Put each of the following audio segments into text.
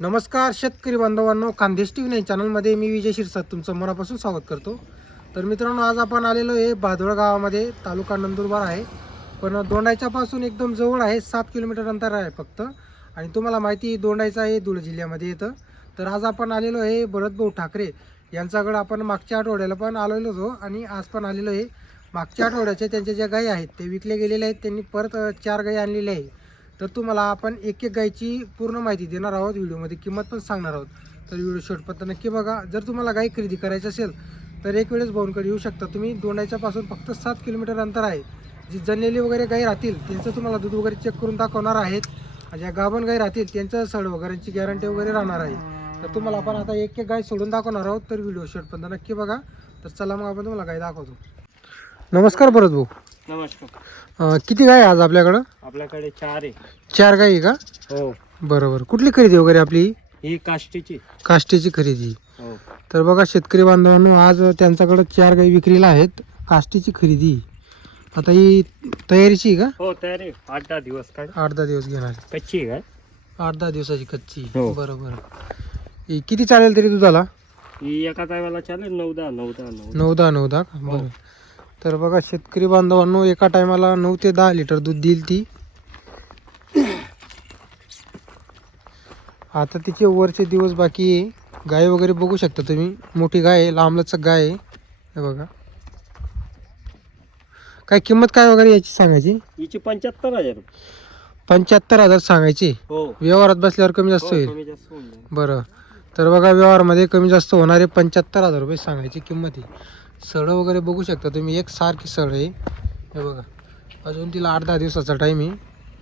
नमस्कार शेतकरी बांधवांनो, खानदेश टीव्ही चॅनलमध्ये मी विजय शिरसाट तुमचं मनापासून स्वागत करतो. तर मित्रांनो, आज आपण आलेलो आहे भादोळ गावामध्ये, तालुका नंदुरबार आहे, पण दोंडाईच्यापासून एकदम जवळ आहे. 7 किलोमीटर अंतर आहे फक्त. आणि तुम्हाला माहिती आहे दोंडाईचा आहे धुळे जिल्ह्यामध्ये येतं. तर आज आपण आलेलो आहे भरतभाऊ ठाकरे यांच्याकडे. आपण मागच्या आठवड्याला पण आलेलो होतो आणि आज पण आलेलो आहे. मागच्या आठवड्याच्या त्यांच्या ज्या गायी आहेत ते विकले गेलेले आहेत. त्यांनी परत 4 गायी आणलेल्या आहे. तर तुम्हाला आपण एक एक गायची पूर्ण माहिती देणार आहोत, व्हिडिओमध्ये किंमत पण सांगणार आहोत. तर व्हिडिओ शेवटपर्यंत नक्की बघा. जर तुम्हाला गाय खरेदी करायची असेल तर एक वेळेस भाऊंकडे येऊ शकता तुम्ही. दोंडाईच्यापासून फक्त 7 किलोमीटर अंतर आहे. जी जनलेली वगैरे गाई राहतील त्यांचं तुम्हाला दूध वगैरे चेक करून दाखवणार आहेत. ज्या गाभण गाई राहतील त्यांचं सड वगैरेची गॅरंटी वगैरे राहणार आहे. तर तुम्हाला आपण आता एक एक गाय सोडून दाखवणार आहोत. तर व्हिडिओ शेवटपर्यंत नक्की बघा. तर चला मग आपण तुम्हाला गाय दाखवतो. नमस्कार भरत भाऊ. नमस्कार. किती गाय आहे आज आपल्याकडं? आपल्याकडे 4 आहे. 4 गाई का? हो. बरोबर. कुठली खरेदी वगैरे आपली? ही काष्टीची. काष्टीची खरेदी. हो. तर बघा शेतकरी बांधवांनो, आज त्यांच्याकडे 4 गाई विक्रीला आहेत. काष्टीची खरेदी. आता ही तयारीची आहे का? हो, तयार आहे. 8-10 दिवस काढ. 8-10 दिवस घेणार. कच्ची आहे का? 8-10 दिवसाची कच्ची. हो. बरोबर. ही किती चालेल तरी दुधाला? ही एका टायमाला चालेल 9-10 9-10 का? बरं. तर बघा शेतकरी बांधवांनो, एका टायमाला 9 ते 10 लिटर दूध देईल ती. आता तिचे वरचे दिवस बाकी आहे. गाय वगैरे बघू शकता तुम्ही. मोठी गाय आहे, लांबलचक गाय आहे. हे बघा. काय किंमत काय वगैरे याची सांगायची? हिची 75,000. 75,000 सांगायची. हो. व्यवहारात बसल्यावर कमी जास्त होईल. कमी जास्त होऊन जाईल. बरं. तर बघा, व्यवहारमध्ये कमी जास्त होणारे 75,000 रुपये सांगायची किंमत आहे. सडं वगैरे बघू शकता तुम्ही, एक सारखी सड आहे. हे बघा. अजून तिला 8-10 दिवसाचा टाईम आहे.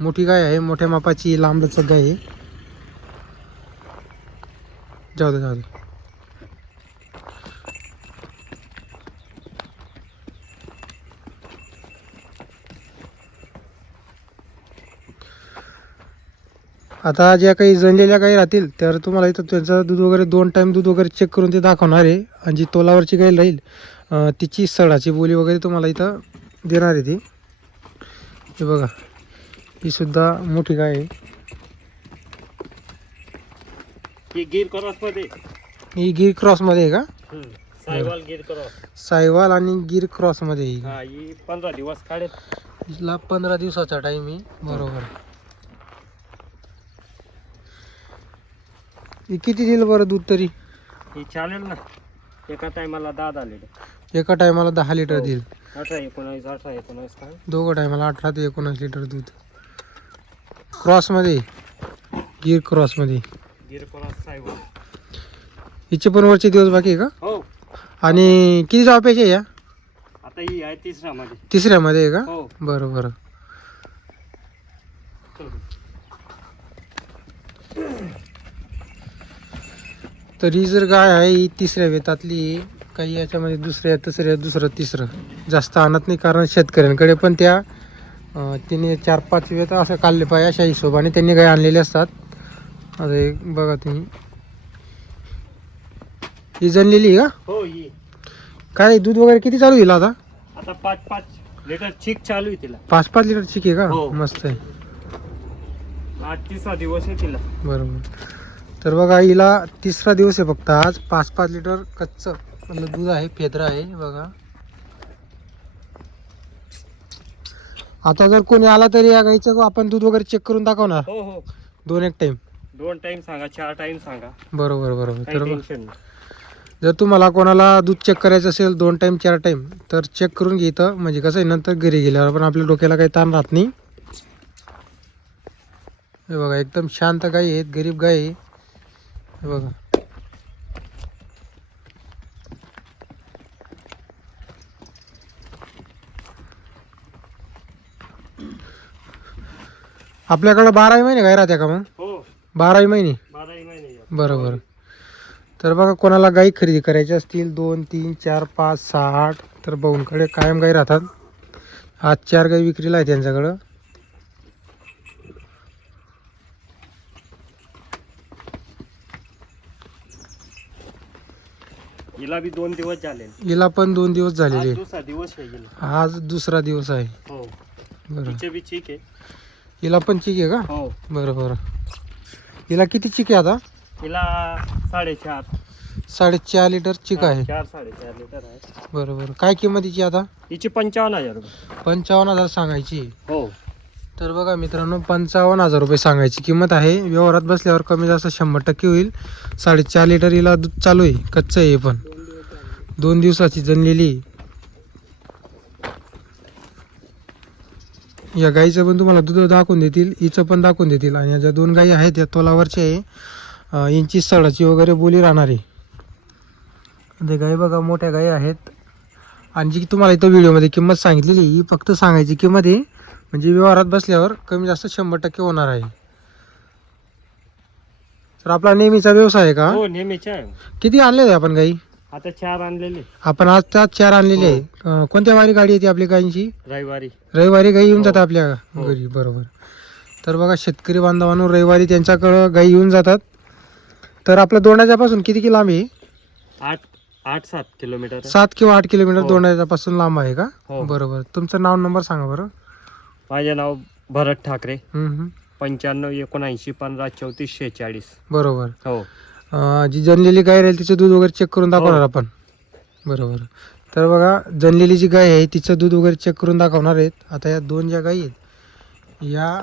मोठी गाय आहे, मोठ्या मापाची लांबलचक गाय आहे. जाऊ दे. आता ज्या काही जनलेल्या गाई राहतील तर तुम्हाला इथं त्यांचं दूध वगैरे 2 टाईम दूध वगैरे चेक करून ते दाखवणार आहे. आणि जी तोलावरची गाई राहील तिची सडाची बोली वगैरे तुम्हाला इथं देणार आहे ती. हे बघा, ही सुद्धा मोठी गाय आहे. ही गिर क्रॉस मध्ये. ही गिर क्रॉसमध्ये आहे का? सायवाल गिर क्रॉस. सायवाल आणि गिर क्रॉसमध्ये आहे. हा, ही 15 दिवस काढेल. हिला 15 दिवसाचा टाईम आहे. बरोबर. ही किती देईल बरं दूध तरी? ही चालेल ना, एका टायमाला 10 लिटर. एका टायमाला 10 लिटर देईल. 18-19 काढ. दोघं टायमाला 18 ते 19 लिटर दूध. क्रॉसमध्ये, गिर क्रॉसमध्ये. गिर क्रॉस सायवाल. हिचे पण वरचे दिवस बाकी आहे का? हो. आणि किती जावयाची आहे या? आता ही आहे 3ऱ्या मध्ये. 3ऱ्यामध्ये आहे का? हो. बरं. तर ही जर गाय आहे ही 3ऱ्या वेतातली. काही याच्यामध्ये 2ऱ्या, 3ऱ्या, 2रं, 3रं जास्त आणत नाही, कारण शेतकऱ्यांकडे पण त्या 3-4-5 वेत असं काढले पाहिजे अशा हिशोबाने त्यांनी गाय आणलेले असतात. आता एक बघा तुम्ही, ही जनलेली का? हो. ही काय दूध वगैरे किती चालू येईल आता? आता 5-5 लिटर चिक चालू आहे तिला. 5-5 लिटर चिक आहे का? हो. मस्त आहे. आज 3रा दिवस आहे तिला. बरोबर. तर बघा, हिला 3रा दिवस आहे फक्त आज. 5-5 लिटर कच्चं मतलब दूध आहे, फेदरा आहे. बघा, आता जर कोणी आला तरी या गाईचं आपण दूध वगैरे चेक करून दाखवणार. हो. 2 टाईम. 2 टाइम सांगा, 4 टाइम सांगा. बरोबर. काही तर टेन्शन नाही. जर तुम्हाला कोणाला दूध चेक करायचं असेल 2 टाईम 4 टाईम तर चेक करून घेतं. म्हणजे कसं आहे, नंतर घरी गेल्यावर पण आपल्या डोक्याला काही ताण राहत नाही. हे बघा, एकदम शांत गाई आहेत, गरीब गाई आहे. हे बघा. आपल्याकडं 12 महिने गाय राहते का मग? हो. 12 महिने. 12 महिने. बरोबर. तर बघा, कोणाला गाई खरेदी करायची असतील 2, 3, 4, 5, 6, 8 तर भाऊंकडे कायम गाई राहतात. आज 4 गाई विक्रीला आहे त्यांच्याकडं. हिला बी 2 दिवस झाले. हिला पण 2 दिवस झालेले. आज 2रा दिवस आहे हिला. आज 2रा दिवस आहे. हो. बरं. हिचे बी चिक आहे. हिला पण चिक आहे का? हो. बरं. हिला किती चिक आहे आता? तिला 4.5 4.5 लिटर चिक आहे. 4-4.5 लिटर आहे. बरोबर. काय किंमतीची आता? हिची 55,000 रुपये. 55,000 सांगायची. हो. तर बघा मित्रांनो, 55,000 रुपये सांगायची किंमत आहे. व्यवहारात बसल्यावर कमी जास्त 100% होईल. 4.5 लिटर हिला दूध चालू आहे, कच्चं आहे पण 2 दिवसाची जनलेली. या गाईचं पण तुम्हाला दूध दाखवून देतील, हिचं पण दाखवून देतील. आणि या ज्या 2 गाई आहेत त्या तोलावरच्या आहे. इंची सडाची वगैरे बोली राहणार आहे. ते गाई बघा मोठ्या गाई आहेत. आणि जी तुम्हाला इथं व्हिडिओमध्ये किंमत सांगितलेली ही फक्त सांगायची किंमत आहे, म्हणजे व्यवहारात बसल्यावर कमी जास्त 100% होणार आहे. तर आपला नेहमीचा व्यवसाय आहे का? हो, नेहमीच आहे. किती आणले आपण गाई? आता 4 आणलेले. आपण आज त्यात 4 आणलेले आहे. कोणत्या वारी गाडी येते आपली गायींची? रविवारी गाई येऊन जातात आपल्या घरी. बरोबर. तर बघा शेतकरी बांधवांनो, रविवारी त्यांच्याकडं गाई येऊन जातात. तर आपलं दोंडाच्यापासून किती लांब आहे? 8-7 किलोमीटर. 7 किंवा 8 किलोमीटर हो. दोंडाच्यापासून लांब आहे का? हो. बरोबर. तुमचं नाव नंबर सांगा बरं. माझे नाव भरत ठाकरे. 95 79 79 15 34 46. बरोबर. हो. जी जनलेली गाय राहील तिचं दूध वगैरे चेक करून दाखवणार आपण. बरोबर. तर बघा जनलेली जी गाय आहे तिचं दूध वगैरे चेक करून दाखवणार आहेत. आता या 2 ज्या गाई आहेत या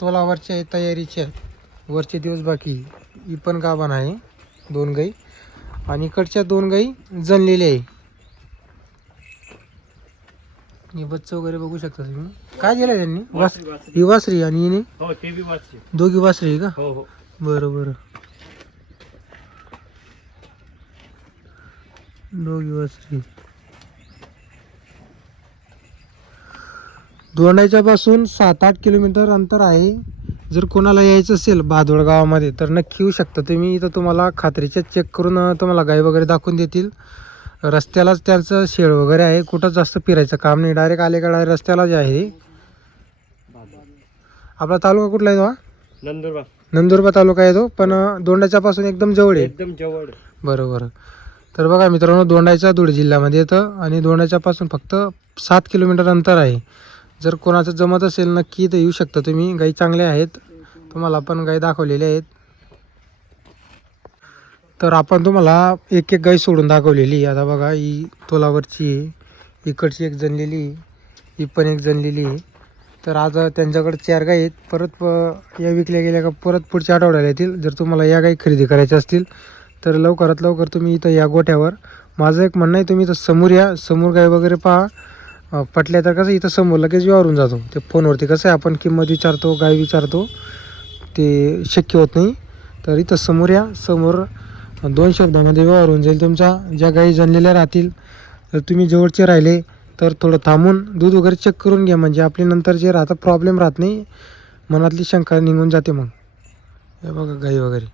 तोलावरच्या आहेत, तयारीच्या आहेत. वरचे दिवस बाकी. ही पण गाभण आहे 2 गाई. आणि इकडच्या 2 गाई जनलेल्या आहे. ही बच्च वगैरे बघू शकता तुम्ही. काय दिलं त्यांनी? ही वासरी आणि हिने हो, ते बी वाचले. दोघी वासरी आहे का? हो हो. बरोबर. दोघी वासरी. दोंडाच्या पासून 7-8 किलोमीटर अंतर आहे. जर कोणाला यायचं असेल भादोड गावामध्ये तर नक्की येऊ शकता तुम्ही. इथं तुम्हाला खात्रीचे चेक करून तुम्हाला गाई वगैरे दाखवून देतील. रस्त्यालाच त्यांचं शेड वगैरे आहे. कुठं जास्त फिरायचं काम नाही. डायरेक्ट आले का डायरेक्ट रस्त्याला जे आहे. आपला तालुका कुठला आहे तो? नंदुरबार. नंदुरबार तालुका आहे तो, पण दोंडाच्या पासून एकदम जवळ आहे. एकदम जवळ. बरोबर. तर बघा मित्रांनो, दोंडाच्या धुळे जिल्ह्यामध्ये येतं आणि दोंडाच्या पासून फक्त 7 किलोमीटर अंतर आहे. जर कोणाचं जमत असेल नक्की इथं येऊ शकता तुम्ही. गाई चांगल्या आहेत, तुम्हाला आपण गाई दाखवलेल्या आहेत. तर आपण तुम्हाला एक एक गाई सोडून दाखवलेली. आता बघा ही तोलावरची आहे, इकडची एक जनलेली, ही पण एक जनलेली आहे. तर आज त्यांच्याकडे 4 गाई आहेत. परत या विकल्या गेल्या का परत पुढच्या आठवड्याला येतील. जर तुम्हाला या गाई खरेदी करायच्या असतील तर लवकरात लवकर तुम्ही इथं या गोठ्यावर. माझं एक म्हणणं आहे तुम्ही इथं समोर या, समोर गाई वगैरे पहा. पटल्या तर कसं इथं समोर लगेच व्यवहारून जातो. ते फोनवरती कसं आहे आपण किंमत विचारतो, गाय विचारतो, ते शक्य होत नाही. तर इथं समोर या, समोर 2 शब्दामध्ये व्यवहार होऊन जाईल तुमचा. ज्या गाई जनलेल्या राहतील तर तुम्ही जवळचे राहिले तर थोडं थांबून दूध वगैरे चेक करून घ्या, म्हणजे आपली नंतर जे राहतं प्रॉब्लेम राहत नाही, मनातली शंका निघून जाते. मग हे बघा गाई वगैरे.